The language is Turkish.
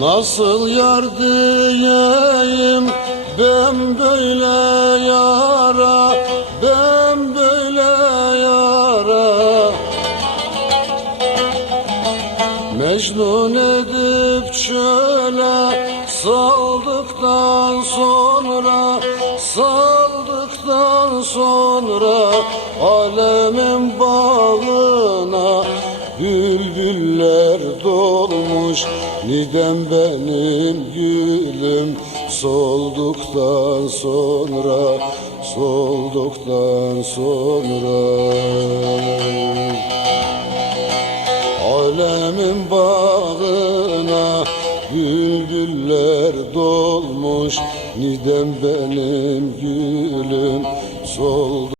Nasıl yar diyeyim ben böyle yara, ben böyle yara. Mecnun edip çöle saldıktan sonra, saldıktan sonra alemin bağına bülbüller dolmuş. Nidem benim gülüm solduktan sonra, solduktan sonra. Alemin bağına bülbüller dolmuş. Nidem benim gülüm solduktan